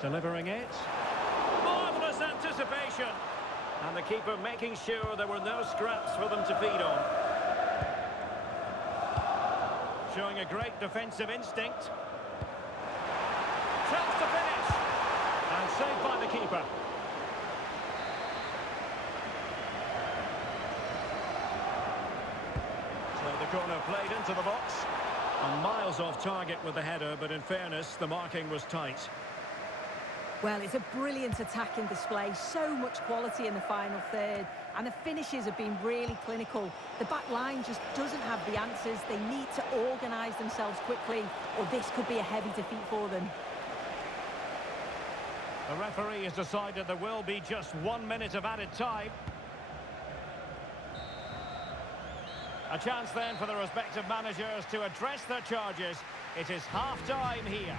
Delivering it. Marvellous anticipation. And the keeper making sure there were no scraps for them to feed on. Showing a great defensive instinct. Chance to finish. And saved by the keeper. So the corner played into the box. And miles off target with the header, but in fairness, the marking was tight. Well, it's a brilliant attacking display, so much quality in the final third, and the finishes have been really clinical. The back line just doesn't have the answers. They need to organise themselves quickly, or this could be a heavy defeat for them. The referee has decided there will be just 1 minute of added time. A chance then for the respective managers to address their charges. It is half-time here.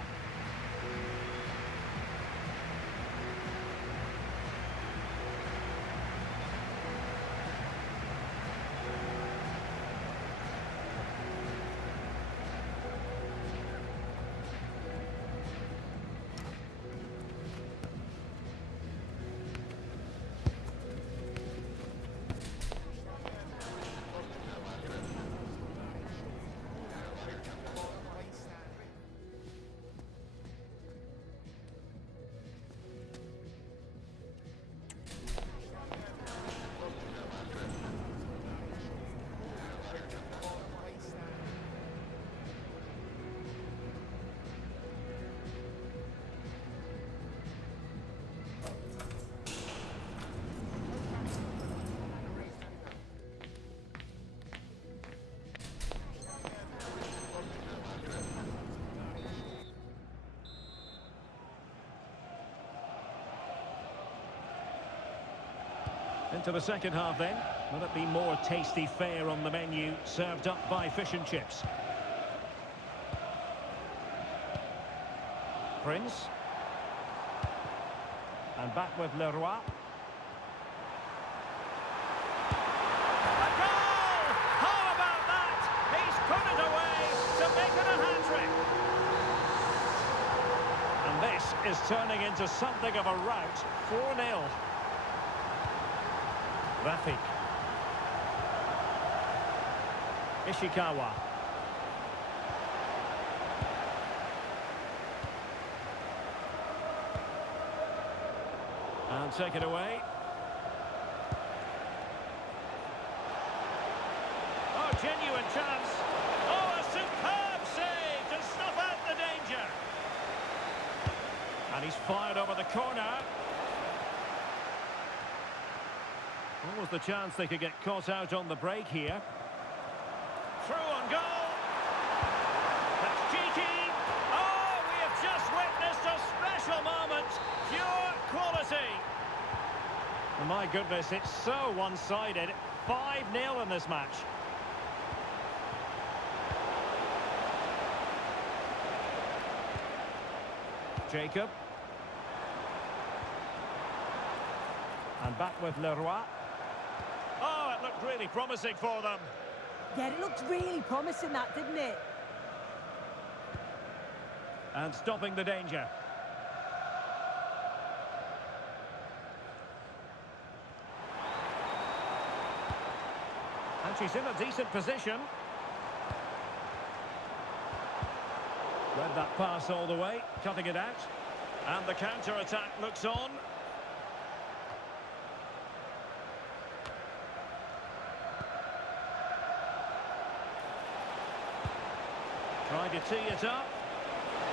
Into the second half then. Will it be more tasty fare on the menu, served up by fish and chips? Prince. And back with Leroy. A goal! How about that? He's put it away to make it a hat-trick. And this is turning into something of a rout. 4-0. Rafik. Ishikawa. And take it away. Oh, genuine chance. Oh, a superb save to snuff out the danger. And he's fired over the corner. What was the chance they could get caught out on the break here? Through on goal. That's Gigi. Oh, we have just witnessed a special moment. Pure quality. And my goodness, it's so one-sided. 5-0 in this match. Jacob. And back with Leroy. Oh, it looked really promising for them. Yeah, it looked really promising, that, didn't it? And stopping the danger. And she's in a decent position. Read that pass all the way, cutting it out. And the counter-attack looks on. Trying to tee it up.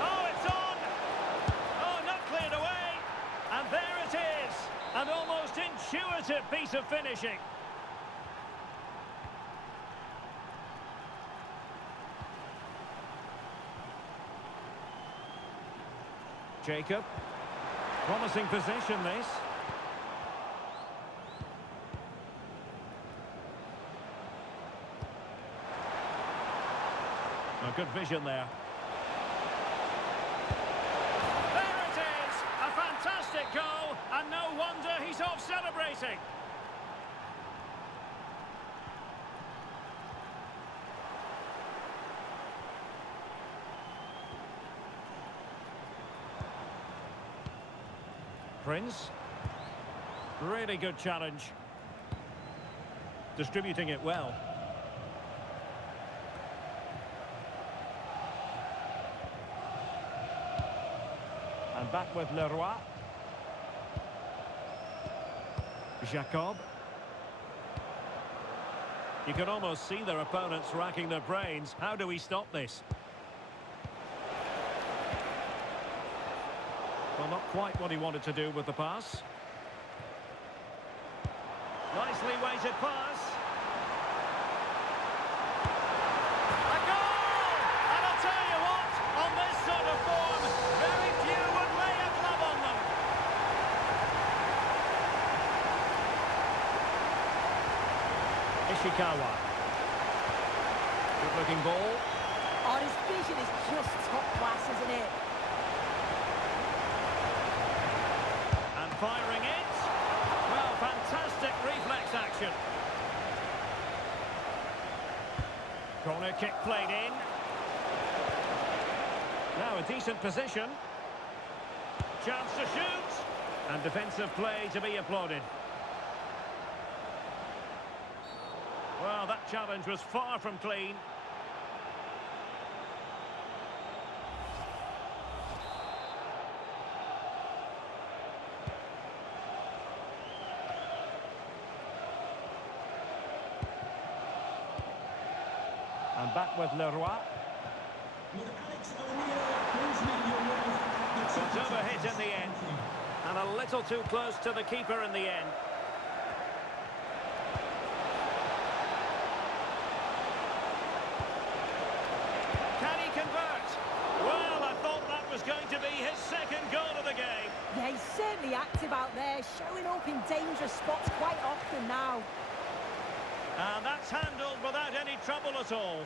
Oh, it's on! Oh, not cleared away. And there it is. An almost intuitive piece of finishing. Jacob. Promising position, this. Oh, good vision there. There it is! A fantastic goal, and no wonder he's off celebrating. Prince. Really good challenge. Distributing it well. And back with Leroy. Jacob. You can almost see their opponents racking their brains. How do we stop this? Well, not quite what he wanted to do with the pass. Nicely weighted pass. A goal! And I'll tell you what, on this sort of form, very few would lay a glove on them. Ishikawa. Good looking ball. Oh, his vision is just top class, isn't it? And firing it. Well, fantastic reflex action. Corner kick played in. Now a decent position. Chance to shoot. And defensive play to be applauded. Well, that challenge was far from clean. And back with Leroy. It's overhit in the end. And a little too close to the keeper in the end. Can he convert? Well, I thought that was going to be his second goal of the game. Yeah, he's certainly active out there, showing up in dangerous spots quite often now. And that's handled without any trouble at all.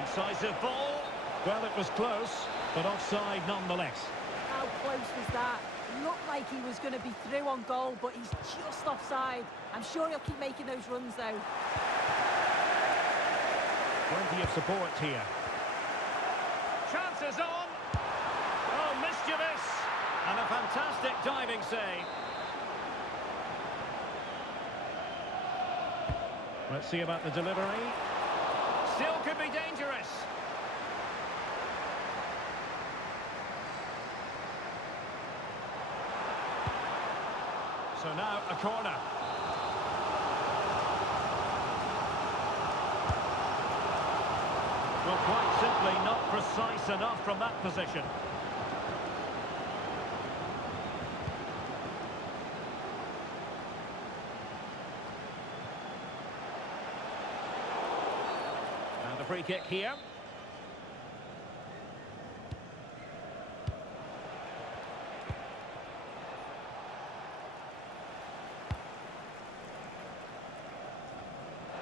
Incisive ball. Well, it was close, but offside nonetheless. How close was that? Looked like he was going to be through on goal, but he's just offside. I'm sure he'll keep making those runs, though. Plenty of support here. Chances on. Oh, mischievous. And a fantastic diving save. Let's see about the delivery. Still could be dangerous. So now a corner. Well, quite simply not precise enough from that position. And a free kick here.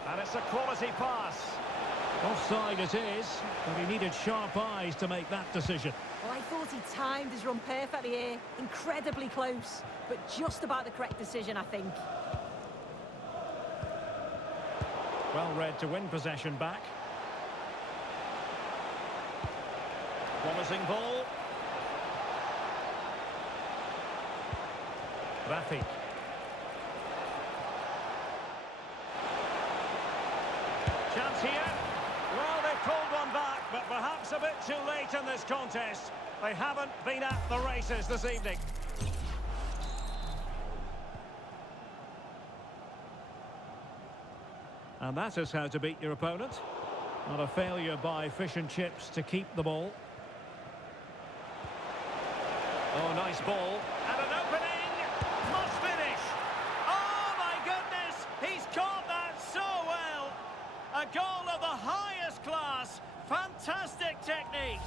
And it's a quality pass. Offside it is, but he needed sharp eyes to make that decision. Well, I thought he timed his run perfectly here. Incredibly close, but just about the correct decision, I think. Well read to win possession back. Promising ball. Rafik. Chance here. Well, they've pulled one back, but perhaps a bit too late in this contest. They haven't been at the races this evening. And that is how to beat your opponent. Not a failure by Fish and Chips to keep the ball. Oh, nice ball. And an opening. Must finish. Oh, my goodness. He's caught that so well. A goal of the highest class. Fantastic technique.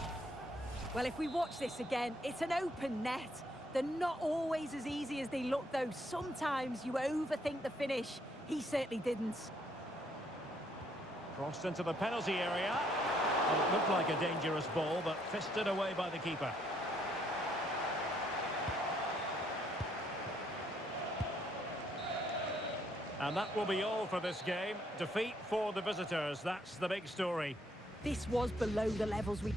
Well, if we watch this again, it's an open net. They're not always as easy as they look, though. Sometimes you overthink the finish. He certainly didn't. Crossed into the penalty area. Well, it looked like a dangerous ball, but fisted away by the keeper. And that will be all for this game. Defeat for the visitors, that's the big story. This was below the levels we...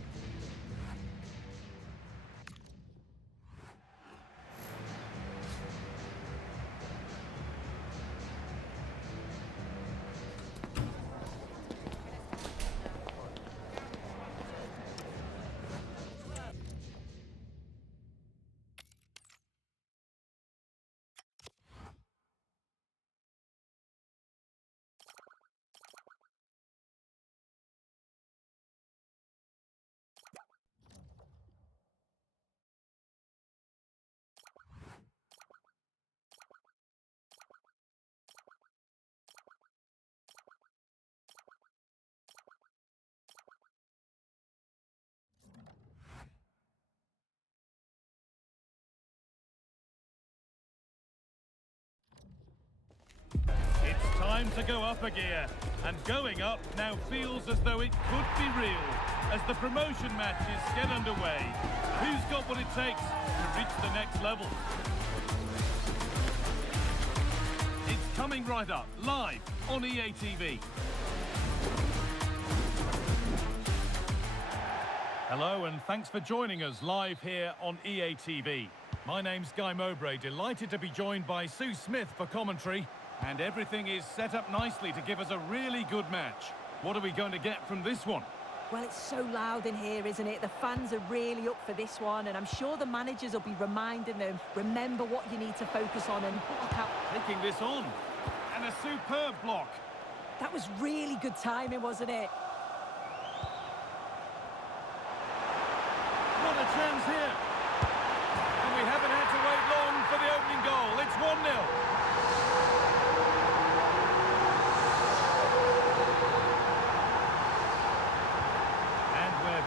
It's time to go up a gear, and going up now feels as though it could be real as the promotion matches get underway. Who's got what it takes to reach the next level? It's coming right up, live on EA TV. Hello and thanks for joining us live here on EA TV. My name's Guy Mowbray, delighted to be joined by Sue Smith for commentary. And everything is set up nicely to give us a really good match. What are we going to get from this one? Well, it's so loud in here, isn't it? The fans are really up for this one, and I'm sure the managers will be reminding them, remember what you need to focus on and look out. Taking this on. And a superb block. That was really good timing, wasn't it? What a chance here. And we haven't had to wait long for the opening goal. It's 1-0.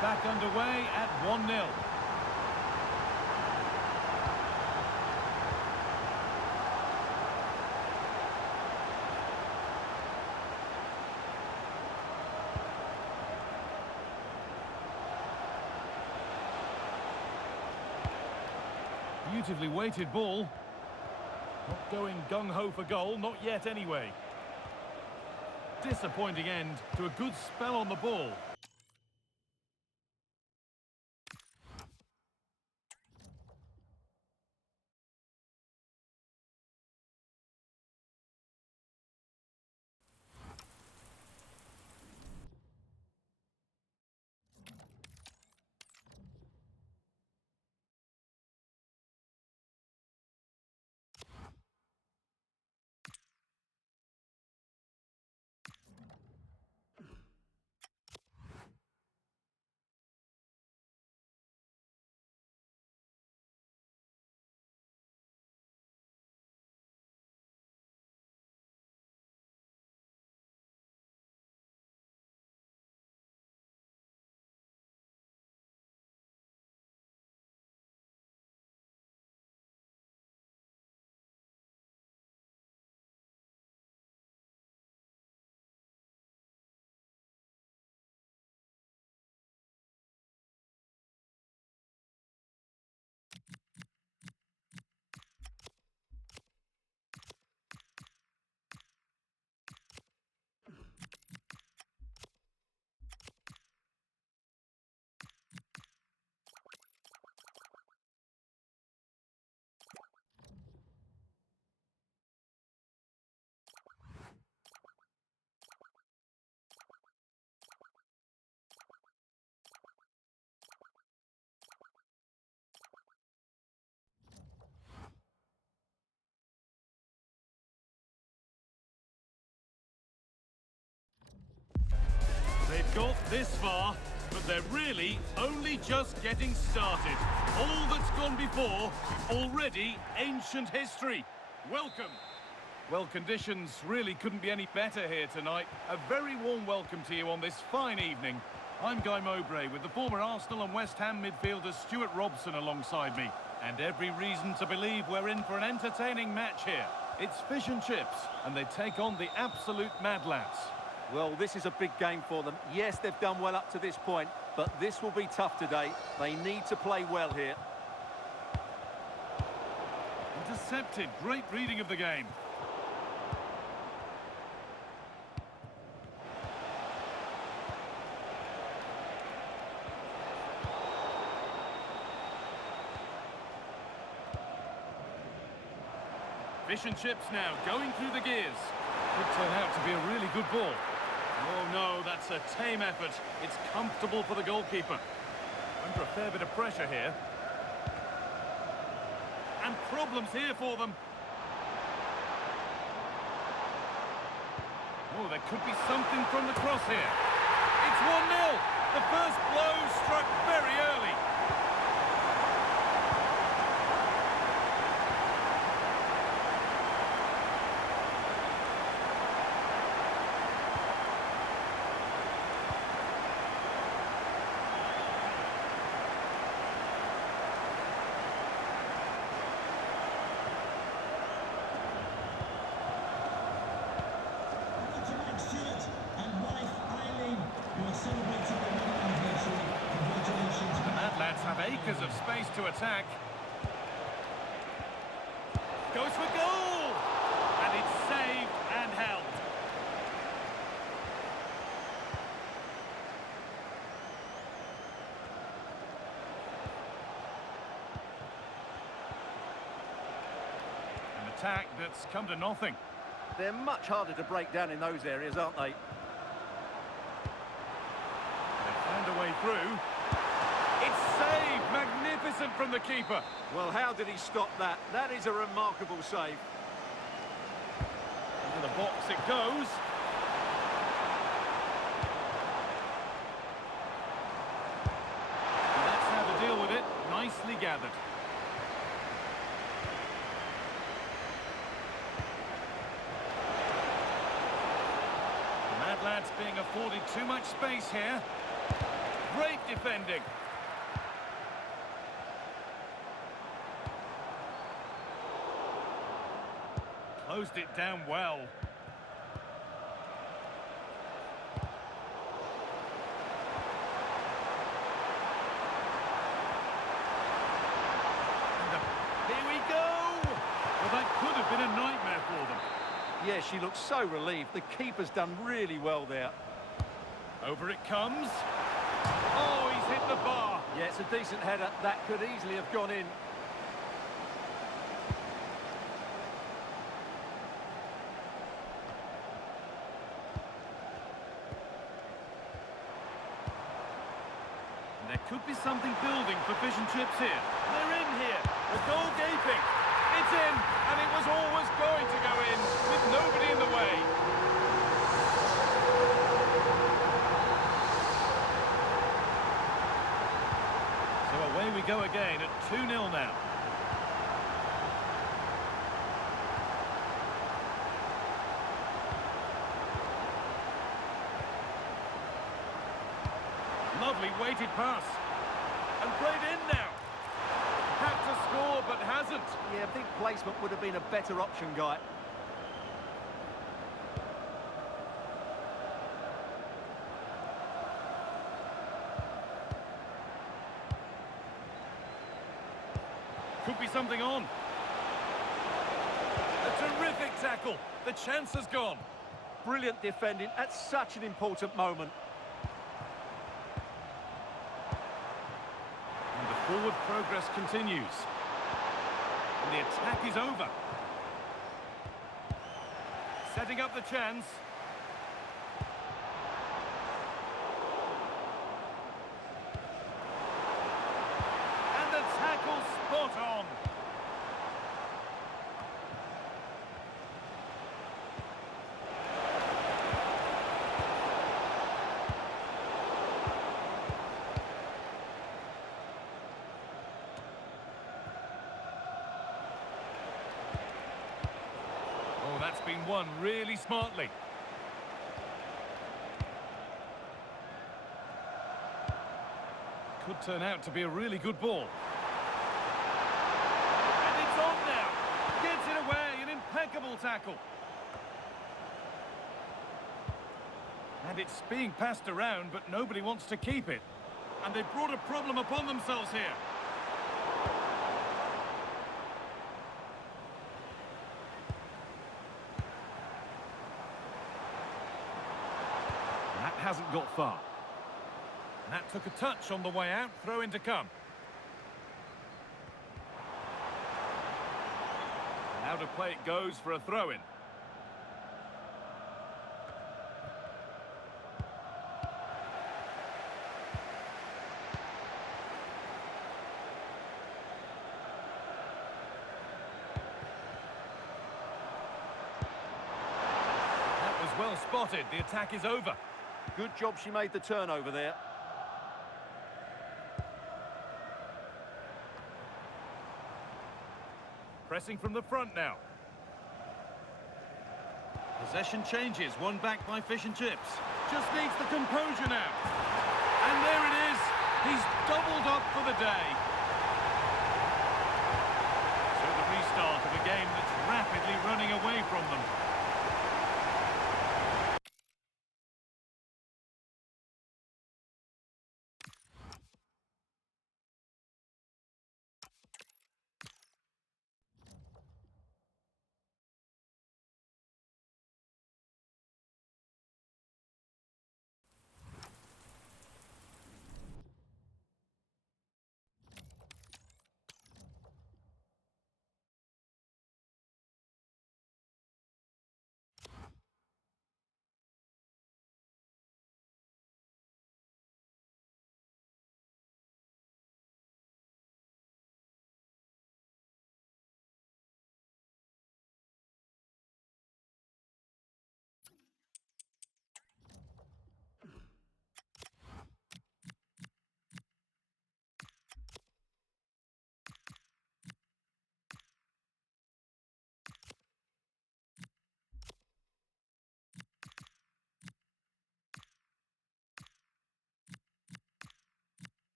Back underway at 1-0. Beautifully weighted ball. Not going gung-ho for goal, not yet anyway. Disappointing end to a good spell on the ball. They've got this far, but they're really only just getting started. All that's gone before, already ancient history. Welcome. Well, conditions really couldn't be any better here tonight. A very warm welcome to you on this fine evening. I'm Guy Mowbray with the former Arsenal and West Ham midfielder Stuart Robson alongside me. And every reason to believe we're in for an entertaining match here. It's fish and chips, and they take on the absolute Mad Lads. Well, this is a big game for them. Yes, they've done well up to this point, but this will be tough today. They need to play well here. Intercepted. Great reading of the game. Fish and chips now, going through the gears. Could turn out to be a really good ball. Oh no, that's a tame effort. It's comfortable for the goalkeeper. Under a fair bit of pressure here. And problems here for them. Oh, there could be something from the cross here. It's 1-0. The first blow struck very early. The lads have acres of space to attack. Goes for goal! And it's saved and held. An attack that's come to nothing. They're much harder to break down in those areas, aren't they? They found a way through. It's saved! Magnificent from the keeper. Well, how did he stop that? That is a remarkable save. Into the box it goes. And that's how to deal with it. Nicely gathered. The Mad Lads being afforded too much space here. Great defending. Closed it down well. Here we go! Well, that could have been a nightmare for them. Yeah, she looks so relieved. The keeper's done really well there. Over it comes. Oh, he's hit the bar. Yeah, it's a decent header. That could easily have gone in. There could be something building for fish and chips here. They're in here. The goal gaping. It's in, and it was always going to go in with nobody in the way. So away we go again at 2-0 now. Lovely weighted pass. And played in now. Had to score, but hasn't. Yeah, I think placement would have been a better option, Guy. Could be something on. A terrific tackle. The chance has gone. Brilliant defending at such an important moment. And the forward progress continues. And the attack is over. Setting up the chance. And the tackle spot on. Oh, that's been won really smartly. Could turn out to be a really good ball. And it's on now. Gets it away, an impeccable tackle. And it's being passed around, but nobody wants to keep it. And they've brought a problem upon themselves here. That hasn't got far. And that took a touch on the way out, throw in to come. Out of play it goes for a throw-in. That was well spotted. The attack is over. Good job she made the turnover there. Pressing from the front now. Possession changes, one back by Fish and Chips. Just needs the composure now. And there it is. He's doubled up for the day. So the restart of a game that's rapidly running away from them.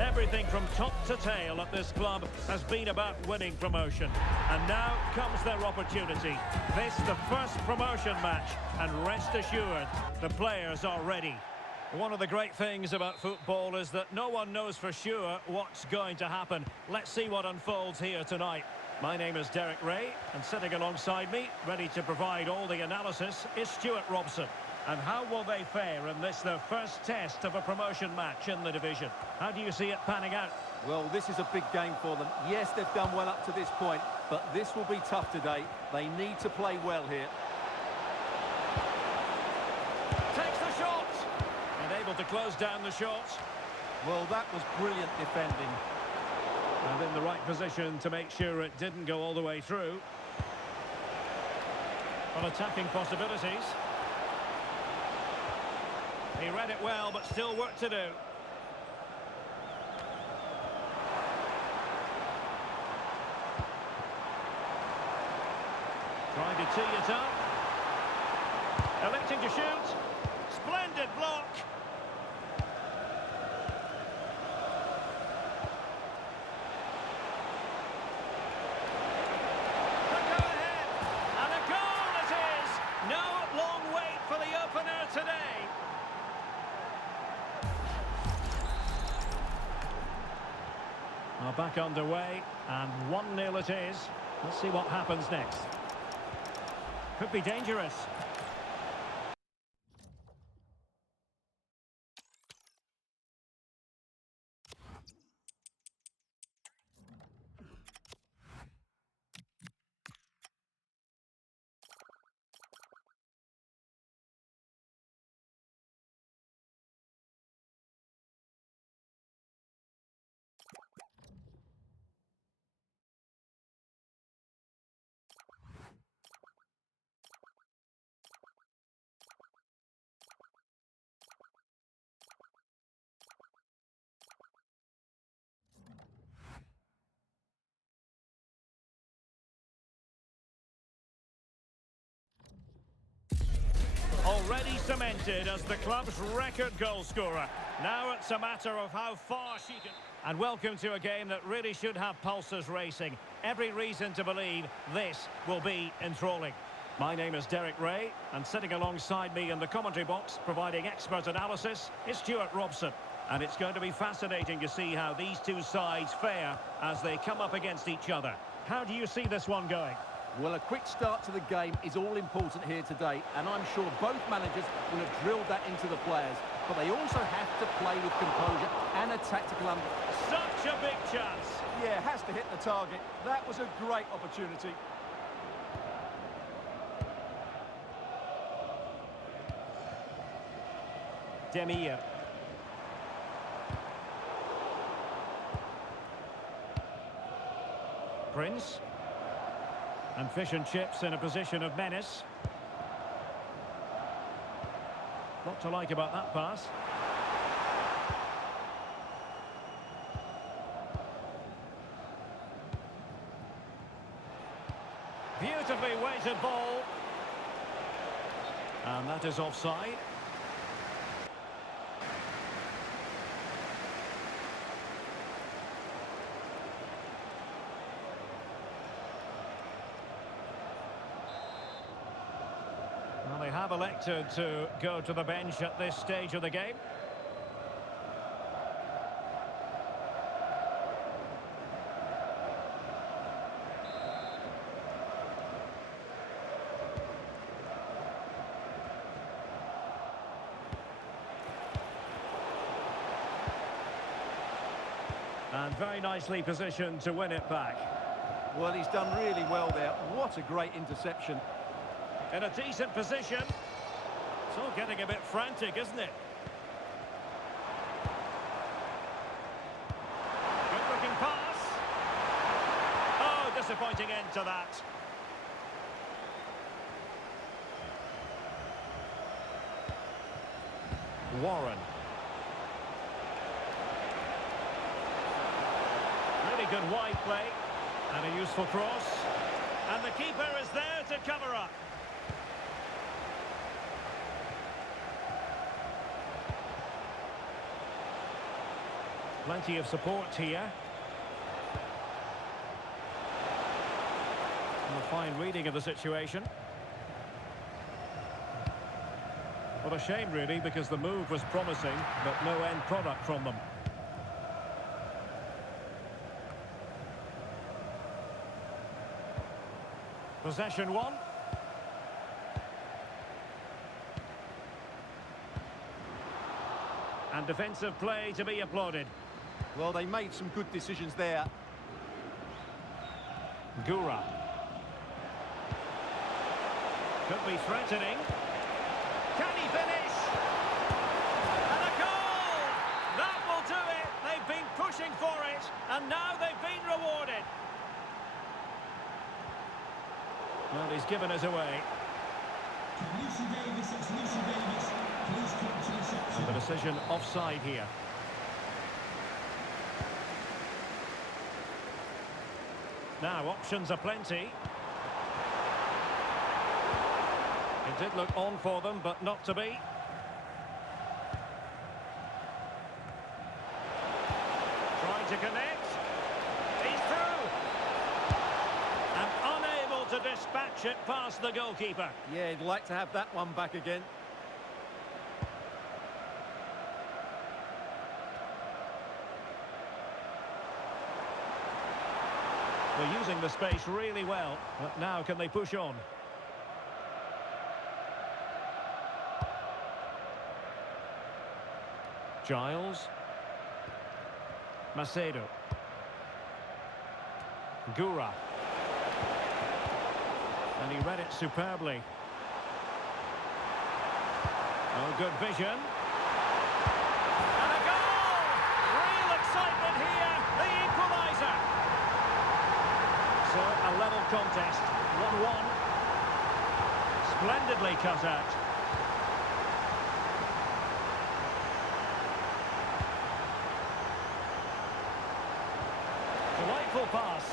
Everything from top to tail at this club has been about winning promotion. And now comes their opportunity. This the first promotion match, and rest assured, the players are ready. One of the great things about football is that no one knows for sure what's going to happen. Let's see what unfolds here tonight. My name is Derek Ray, and sitting alongside me, ready to provide all the analysis, is Stuart Robson. And how will they fare in this, their first test of a promotion match in the division? How do you see it panning out? Well, this is a big game for them. Yes, they've done well up to this point, but this will be tough today. They need to play well here. Takes the shot! And able to close down the shot. Well, that was brilliant defending. And in the right position to make sure it didn't go all the way through. On attacking possibilities. He read it well, but still work to do. Trying to tee it up. Electing to shoot. Splendid block. Could go ahead. And a goal it is. No long wait for the opener today. Are back underway, and 1-0 it is. Let's see what happens next. Could be dangerous. already cemented as the club's record goal scorer. Now it's a matter of how far she can... And welcome to a game that really should have pulses racing. Every reason to believe this will be enthralling. My name is Derek Ray, and sitting alongside me in the commentary box, providing expert analysis, is Stuart Robson. And it's going to be fascinating to see how these two sides fare as they come up against each other. How do you see this one going? Well, a quick start to the game is all important here today, and I'm sure both managers will have drilled that into the players. But they also have to play with composure and a tactical Such a big chance. Yeah, has to hit the target. That was a great opportunity. Demir. Prince. And fish and chips in a position of menace. Lot to like about that pass. Beautifully weighted ball. And that is offside. Well, they have elected to go to the bench at this stage of the game. And very nicely positioned to win it back. Well, he's done really well there. What a great interception. In a decent position. It's all getting a bit frantic, isn't it? Good-looking pass. Oh, disappointing end to that. Warren. Really good wide play. And a useful cross. And the keeper is there to cover up. Plenty of support here. And a fine reading of the situation. What a shame, really, because the move was promising, but no end product from them. Possession one. And defensive play to be applauded. Well, they made some good decisions there. Gura. Could be threatening. Can he finish? And a goal! That will do it. They've been pushing for it, and now they've been rewarded. Well, he's given us away. And the decision offside here. Now, options are plenty. It did look on for them, but not to be. Trying to connect. He's through. And unable to dispatch it past the goalkeeper. Yeah, he'd like to have that one back again. They're using the space really well, but now can they push on? Giles. Macedo. Gura. And he read it superbly. Oh, good vision. And a goal! Real excitement here, the equaliser. So, a level contest, 1-1. Splendidly cut out. Delightful pass.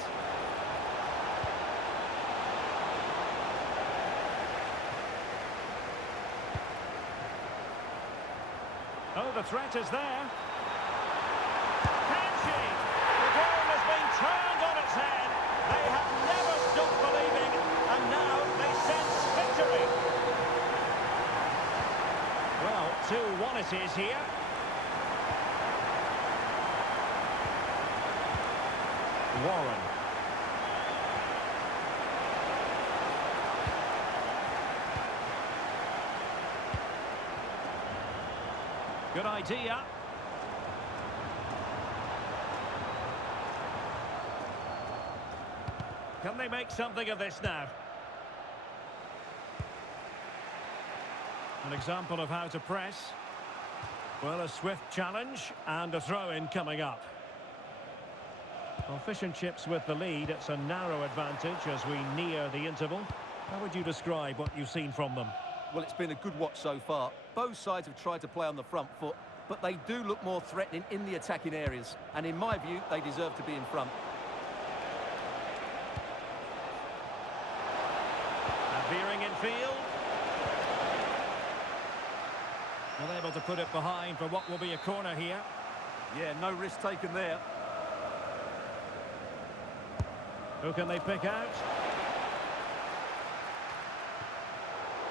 the threat is there. Can she? The game has been turned on its head. They have never stopped believing, and now they sense victory. Well, 2-1 it is here. Warren. Good idea. Can they make something of this now? An example of how to press. Well, a swift challenge and a throw-in coming up. Well, fish and chips with the lead. It's a narrow advantage as we near the interval. How would you describe what you've seen from them? Well, it's been a good watch so far. Both sides have tried to play on the front foot, but they do look more threatening in the attacking areas. And in my view, they deserve to be in front. And veering in field. Well, able to put it behind for what will be a corner here. Yeah, no risk taken there. Who can they pick out?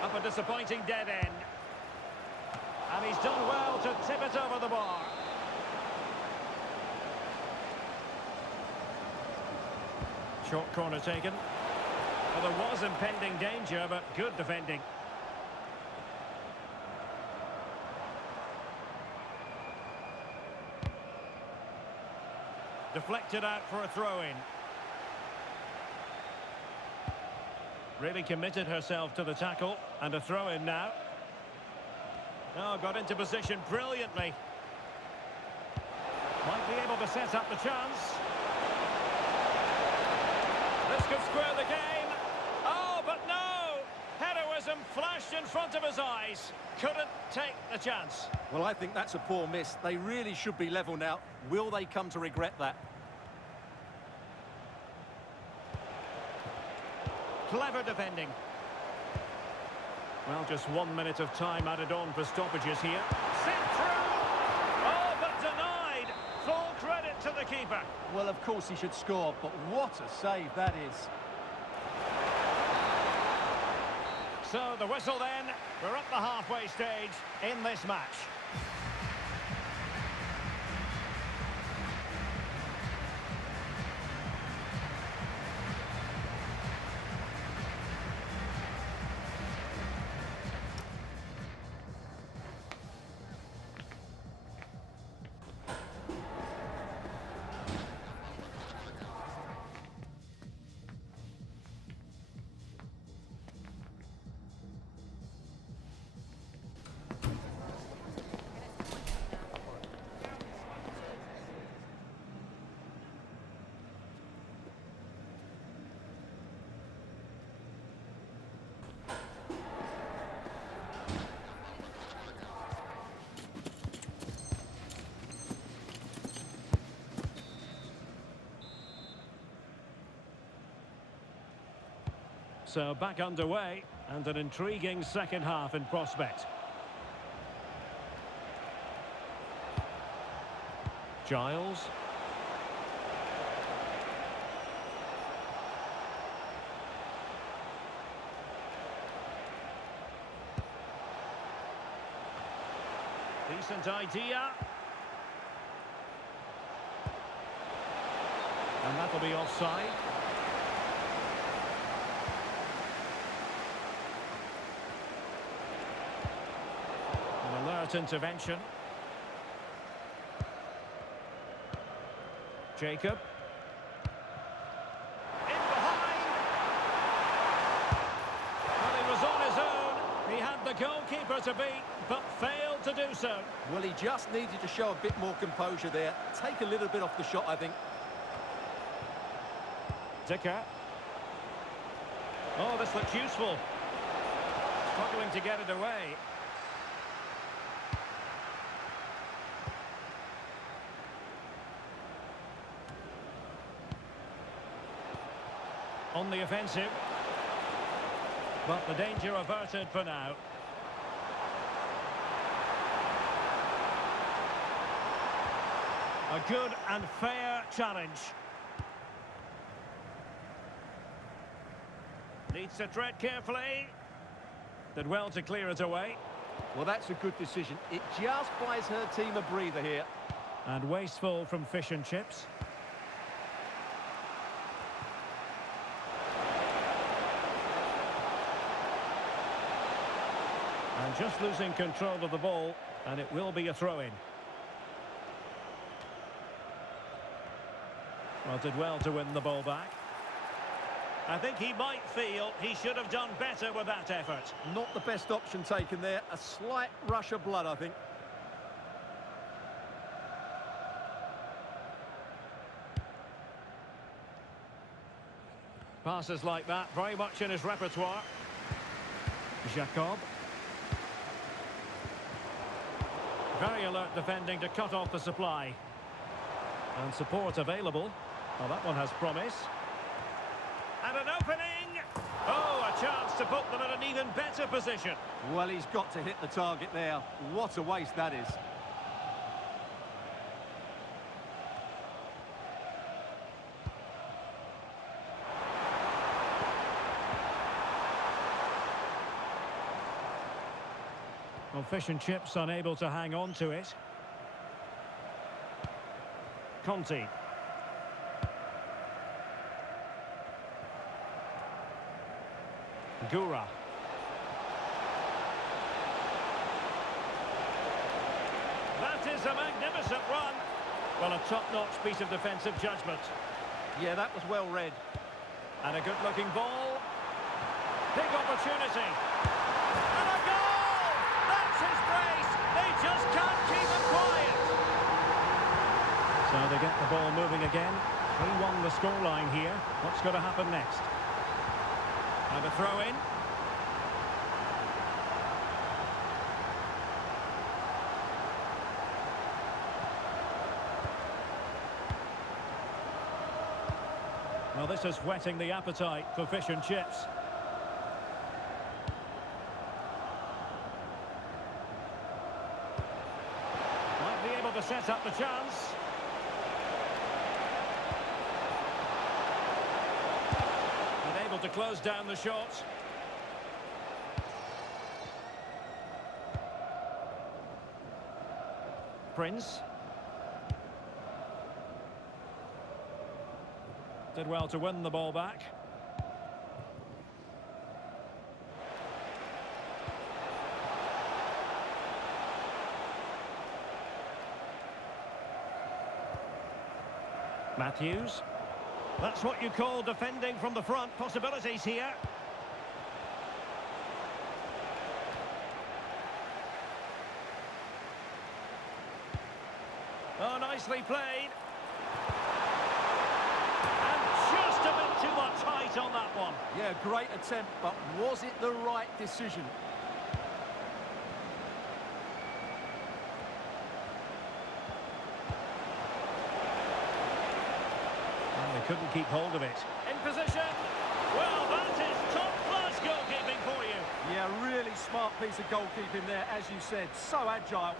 Up a disappointing dead end. And he's done well to tip it over the bar. Short corner taken. Well, there was impending danger, but good defending. Deflected out for a throw-in. Really committed herself to the tackle, and a throw-in now. Oh, got into position brilliantly. Might be able to set up the chance. This could square the game. Oh, but no! Heroism flashed in front of his eyes. Couldn't take the chance. Well, I think that's a poor miss. They really should be level now. Will they come to regret that? Clever defending. Well, just 1 minute of time added on for stoppages here. Sent through! Oh, but denied! Full credit to the keeper. Well, of course he should score, but what a save that is. So, the whistle then. We're at the halfway stage in this match. So back underway, and an intriguing second half in prospect. Giles. Decent idea. And that'll be offside. Alert intervention. Jacob. In behind. Well, he was on his own. He had the goalkeeper to beat, but failed to do so. Well, he just needed to show a bit more composure there. Take a little bit off the shot, I think. Dicker. Oh, this looks useful. Struggling to get it away. On the offensive, but the danger averted for now. A good and fair challenge. Needs to tread carefully. Did well to clear it away. Well, that's a good decision. It just buys her team a breather here. And wasteful from Fish and Chips. And just losing control of the ball, and it will be a throw-in. Well, did well to win the ball back. I think he might feel he should have done better with that effort. Not the best option taken there. A slight rush of blood, I think. Passes like that, very much in his repertoire. Jacob. Very alert defending to cut off the supply. And support available. Well, that one has promise. And an opening! Oh, a chance to put them in an even better position. Well, he's got to hit the target there. What a waste that is. Well, Fish and Chips unable to hang on to it. Conti. Gura. That is a magnificent run. Well, a top-notch piece of defensive judgment. Yeah, that was well read. And a good-looking ball. Big opportunity. And a goal! That's his brace. They just can't keep it quiet. So they get the ball moving again. 3-1 the scoreline here. What's going to happen next? And a throw-in. Well, this is whetting the appetite for Fish and Chips. Might be able to set up the chance. And able to close down the shot. Prince. Did well to win the ball back. Matthews. That's what you call defending from the front. Possibilities here. Oh, nicely played. Just a bit too much height on that one. Yeah, great attempt, but was it the right decision? Well, they couldn't keep hold of it. In position. Well, that is top-class goalkeeping for you. Yeah, really smart piece of goalkeeping there, as you said. So agile.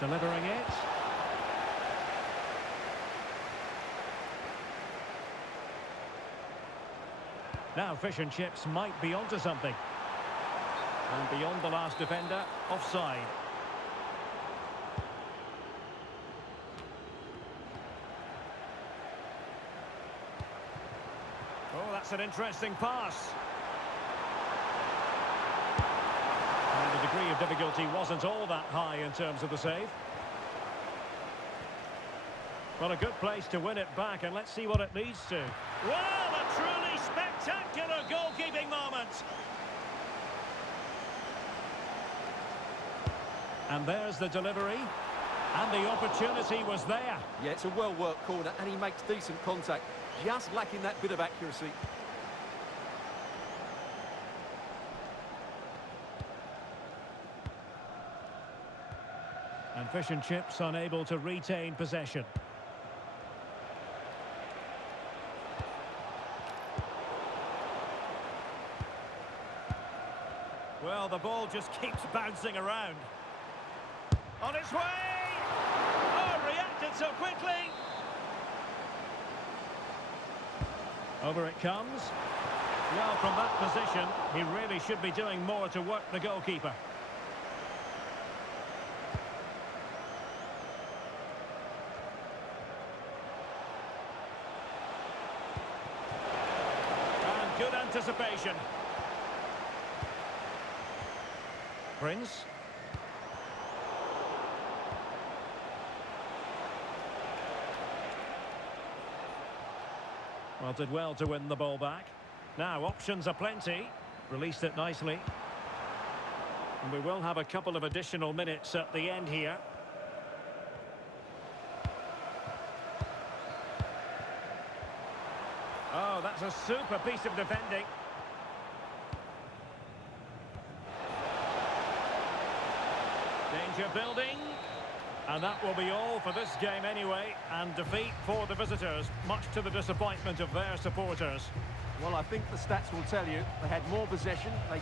Delivering it. Now Fish and Chips might be onto something. And beyond the last defender, offside. Oh, that's an interesting pass. And the degree of difficulty wasn't all that high in terms of the save. Well, a good place to win it back, and let's see what it leads to. Well, a truly spectacular goalkeeping moment. And there's the delivery. And the opportunity was there. Yeah, it's a well-worked corner, and he makes decent contact. Just lacking that bit of accuracy. And Fish and Chips unable to retain possession. Well, the ball just keeps bouncing around. On its way! Oh, reacted Over it comes. Well, from that position, he really should be doing more to work the goalkeeper. And good anticipation. Prince. Well, did well to win the ball back. Now, options are plenty. Released it nicely. And we will have a couple of additional minutes at the end here. Oh, that's a super piece of defending. Danger building. And that will be all for this game anyway. And defeat for the visitors, much to the disappointment of their supporters. Well, I think the stats will tell you they had more possession. They...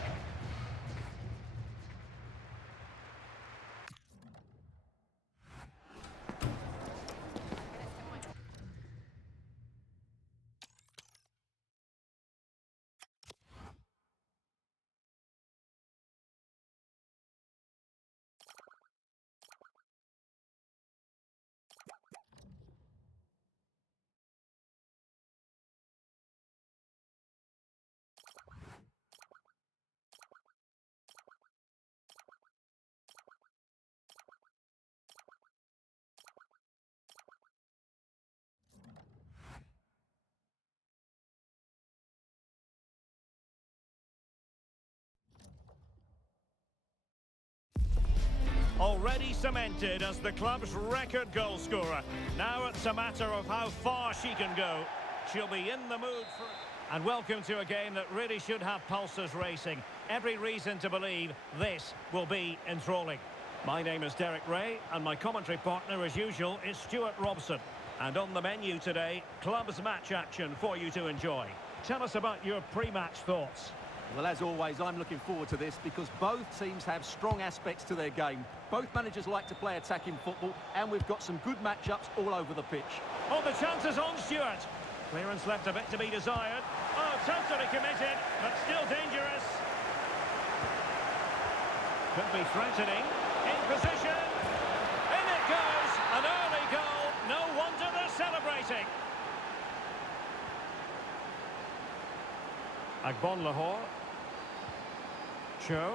Already cemented as the club's record goal scorer. Now it's a matter of how far she can go. She'll be in the mood for... And welcome to a game that really should have pulses racing. Every reason to believe this will be enthralling. My name is Derek Ray, and my commentary partner, as usual, is Stuart Robson. And on the menu today, club's match action for you to enjoy. Tell us about your pre-match thoughts. Well, as always, I'm looking forward to this because both teams have strong aspects to their game. Both managers like to play attacking football, and we've got some good matchups all over the pitch. Oh, the chance is on, Stuart. Clearance left a bit to be desired. Oh, totally committed, but still dangerous. Could be threatening. In position. In it goes. An early goal. No wonder they're celebrating. Agbon Lahore. Cho.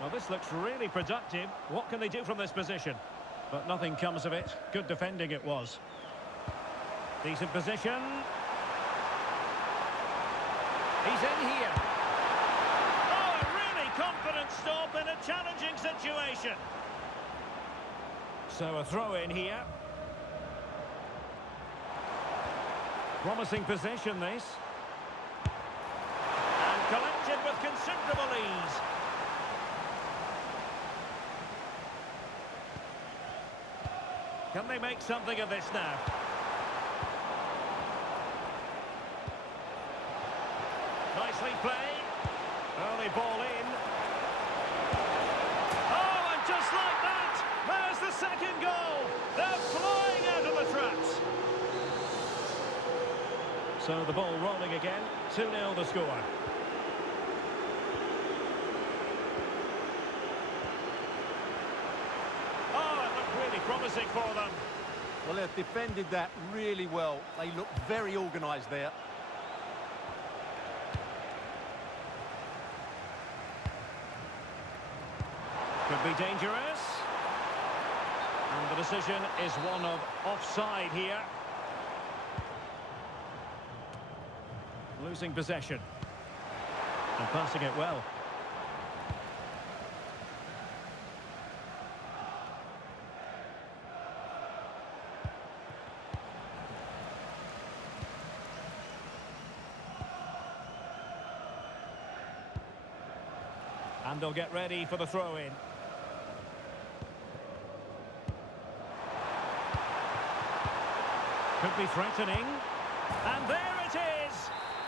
Well, this looks really productive. What can they do from this position? But nothing comes of it. Good defending it was. Decent position. He's in here. Oh, a really confident stop in a challenging situation. So a throw in here. Promising possession, this. And collected with considerable ease. Can they make something of this now? Nicely played. Early ball in. Oh, and just like that, there's the second goal. They're flying out of the traps. So the ball rolling again. 2-0 the score. Oh, it looked really promising for them. Well, they've defended that really well. They look very organised there. Could be dangerous. And the decision is one of offside here. Losing possession. And passing it well. And they'll get ready for the throw-in. Could be threatening. And there it is!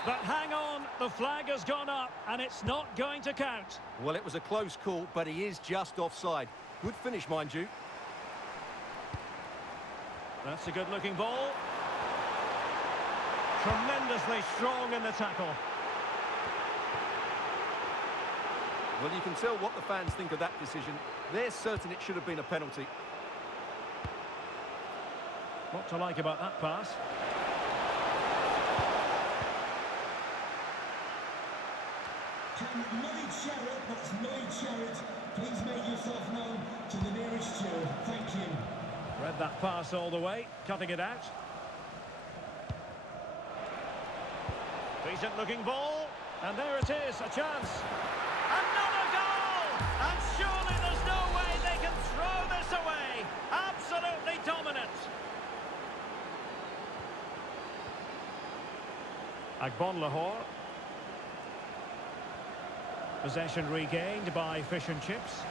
But hang on, the flag has gone up, and it's not going to count. Well, it was a close call, but he is just offside. Good finish, mind you. That's a good-looking ball. Tremendously strong in the tackle. Well, you can tell what the fans think of that decision. They're certain it should have been a penalty. What to like about that pass? Can Lloyd Sherritt, that's Lloyd Sherritt, please make yourself known to the nearest steward. Thank you. Read that pass all the way, cutting it out. Decent looking ball, and there it is, a chance. Another goal! And surely there's no way they can throw this away. Absolutely dominant. Agbonlahor. Possession regained by Fish and Chips.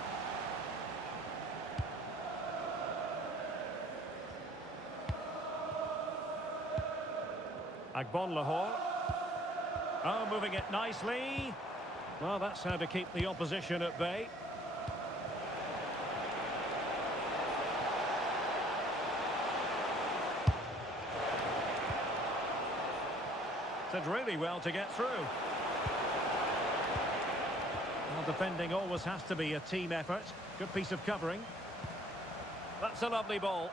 Agbonlahor. Oh, moving it nicely. Well, that's how to keep the opposition at bay. Did really well to get through. Well, defending always has to be a team effort. Good piece of covering. That's a lovely ball.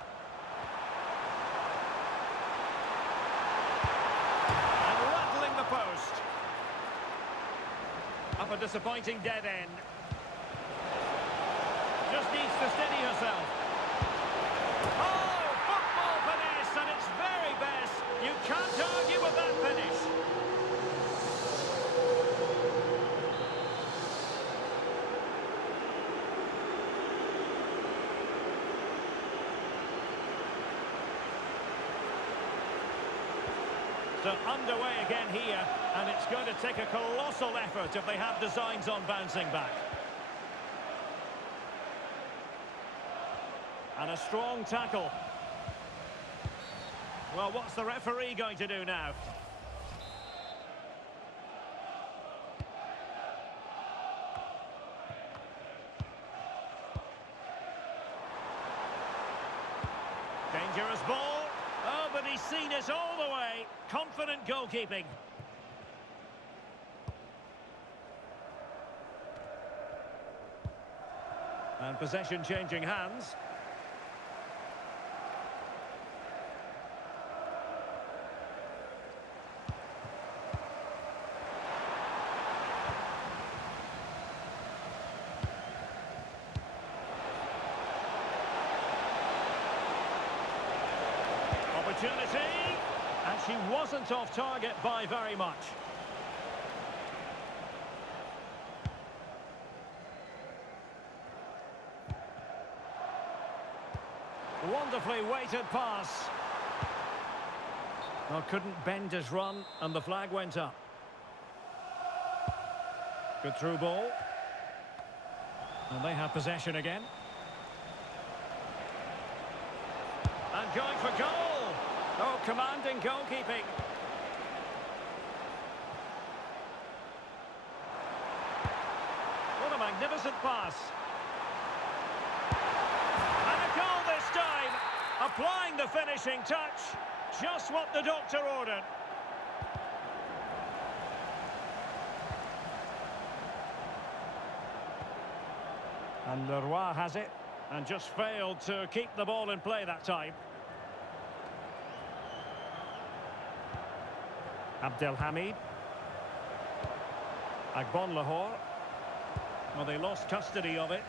And rattling the post. Up a disappointing dead end. Just needs to steady herself. Oh, football finish at its very best. You can't argue with that finish. So underway again here, and it's going to take a colossal effort if they have designs on bouncing back. And a strong tackle. Well, what's the referee going to do now? Dangerous ball. Oh, but he's seen it all the way. Confident goalkeeping. And possession changing hands. Opportunity, and she wasn't off target by very much. Wonderfully weighted pass. Well, couldn't bend his run, and the flag went up. Good through ball. And they have possession again. And going for goal. Oh, commanding goalkeeping. What a magnificent pass. And a goal this time. Applying the finishing touch. Just what the doctor ordered. And Leroy has it. And just failed to keep the ball in play that time. Abdelhamid. Agbonlahor. Well, they lost custody of it.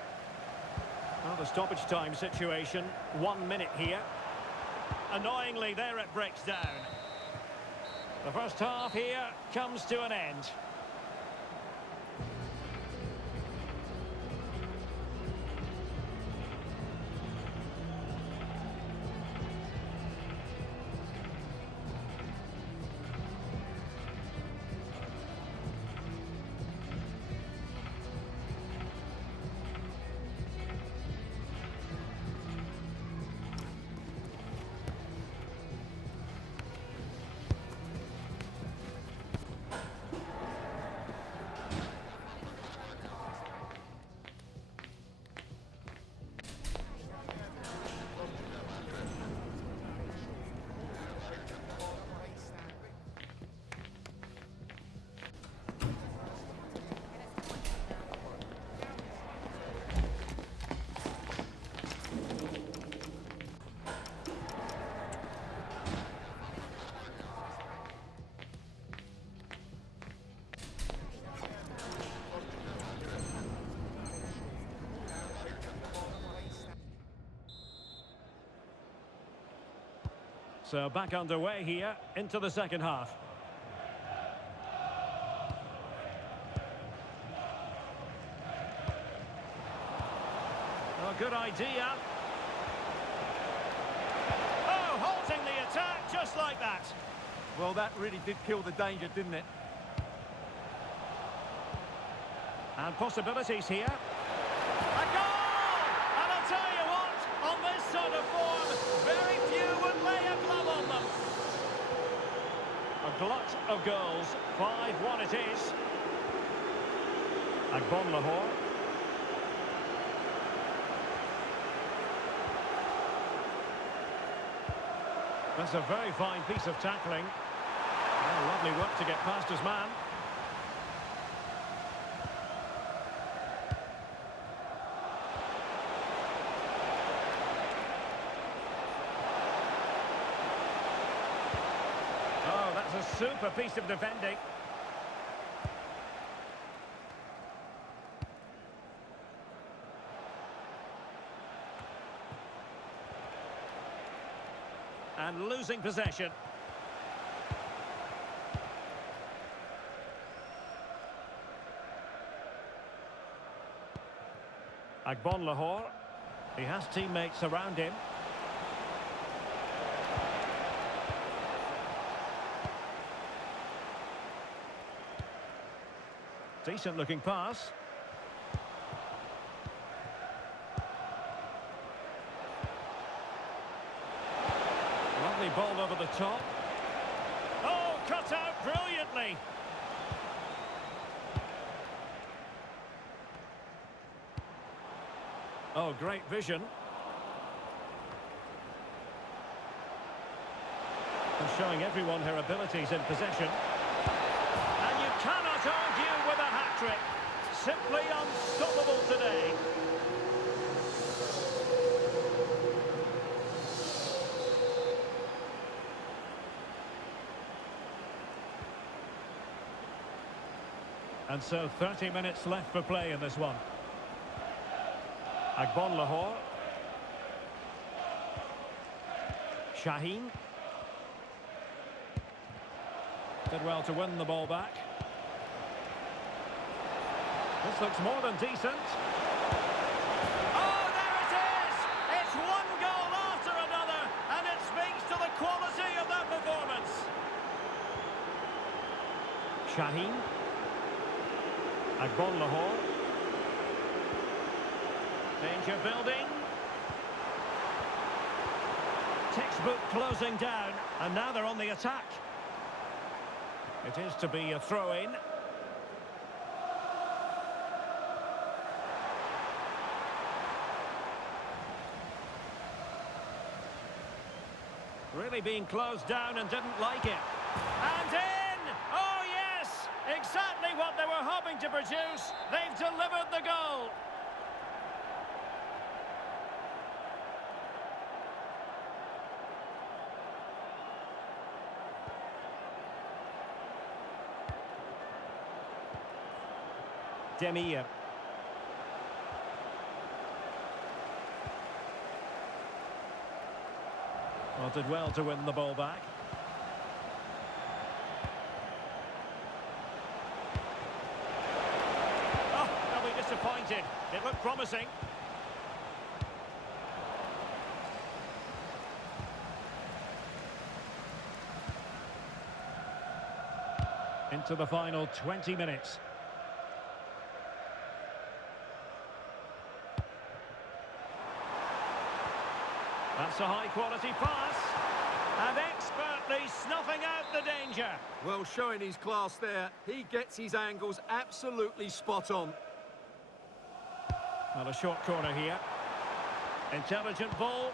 Well, the stoppage time situation. 1 minute here. Annoyingly, there it breaks down. The first half here comes to an end. So back underway here into the second half. A good idea. Oh, halting the attack just like that. Well, that really did kill the danger, didn't it? And possibilities here. A goal! And I'll tell you what, on this sort of form, very few would lay a glove on them. A glut of goals, 5-1 it is. Agbon Lahore. That's a very fine piece of tackling. Oh, lovely work to get past his man. Oh, that's a super piece of defending. And losing possession. Agbon Lahore. He has teammates around him. Decent looking pass. Lovely ball over the top. Oh, cut out brilliantly. Oh, great vision. And showing everyone her abilities in possession. And you cannot argue with a hat-trick. Simply unstoppable today. And so 30 minutes left for play in this one. Agbon Lahore. Shaheen. Did well to win the ball back. This looks more than decent. Oh, there it is! It's one goal after another, and it speaks to the quality of that performance. Shaheen. Agbon Lahore. Danger building. Textbook closing down, and now they're on the attack. It is to be a throw-in. Really being closed down and didn't like it. And in! Oh yes! Exactly what they were hoping to produce. They've delivered the goal. Demir. Well, did well to win the ball back. Oh, they'll be disappointed. It looked promising. Into the final 20 minutes. That's a high-quality pass. And expertly snuffing out the danger. Well, showing his class there. He gets his angles absolutely spot on. Well, a short corner here. Intelligent ball.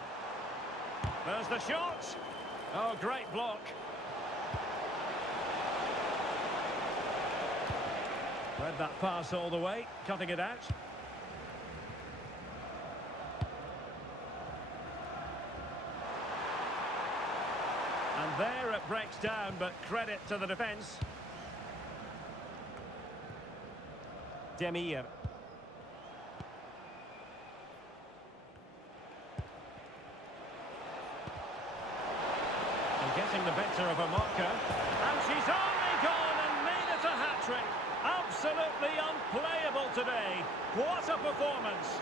There's the shot. Oh, great block. Read that pass all the way, cutting it out. And there it breaks down, but credit to the defence. Demir. And getting the better of a marker. And she's only gone and made it a hat-trick. Absolutely unplayable today. What a performance.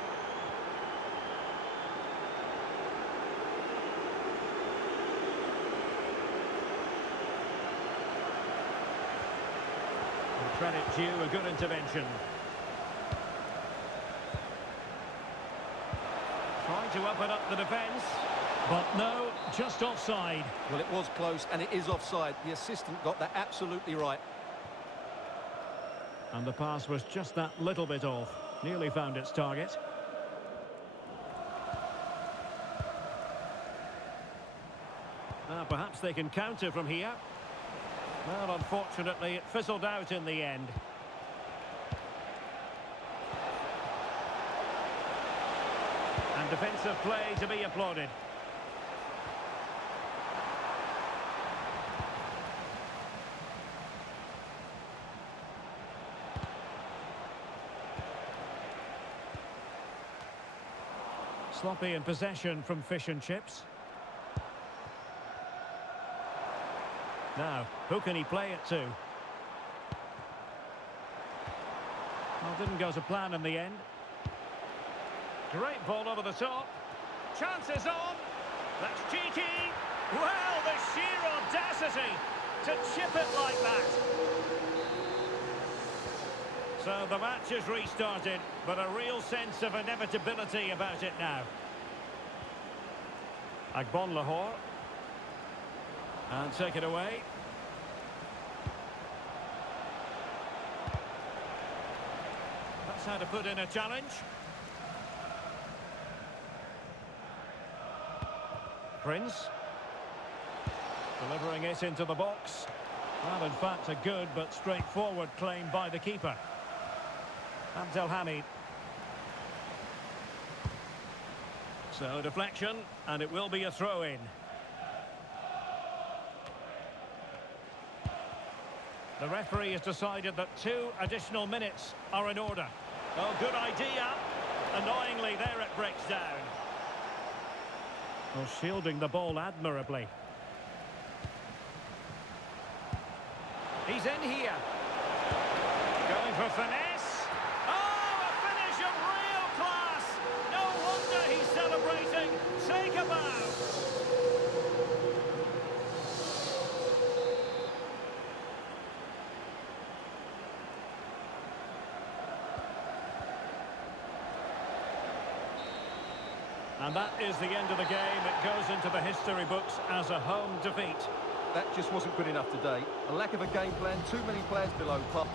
And credit due, a good intervention. Trying to open up the defence. But no, just offside. Well, it was close, and it is offside. The assistant got that absolutely right. And the pass was just that little bit off. Nearly found its target. Now, perhaps they can counter from here. Well, unfortunately, it fizzled out in the end. And defensive play to be applauded. Sloppy in possession from Fish and Chips. Now, who can he play it to? Well, didn't go to plan in the end. Great ball over the top. Chances on. That's Gigi. Well, the sheer audacity to chip it like that. So the match is restarted, but a real sense of inevitability about it now. Agbon Lahore. And take it away. That's how to put in a challenge. Prince. Delivering it into the box. Well, in fact, a good but straightforward claim by the keeper. Abdelhamid. So, deflection, and it will be a throw-in. The referee has decided that 2 additional minutes are in order. Oh, good idea. Annoyingly, there it breaks down. Well, shielding the ball admirably. He's in here. Going for finesse. Oh, a finish of real class. No wonder he's celebrating. Take a bow. And that is the end of the game. It goes into the history books as a home defeat. That just wasn't good enough today. A lack of a game plan, too many players below par.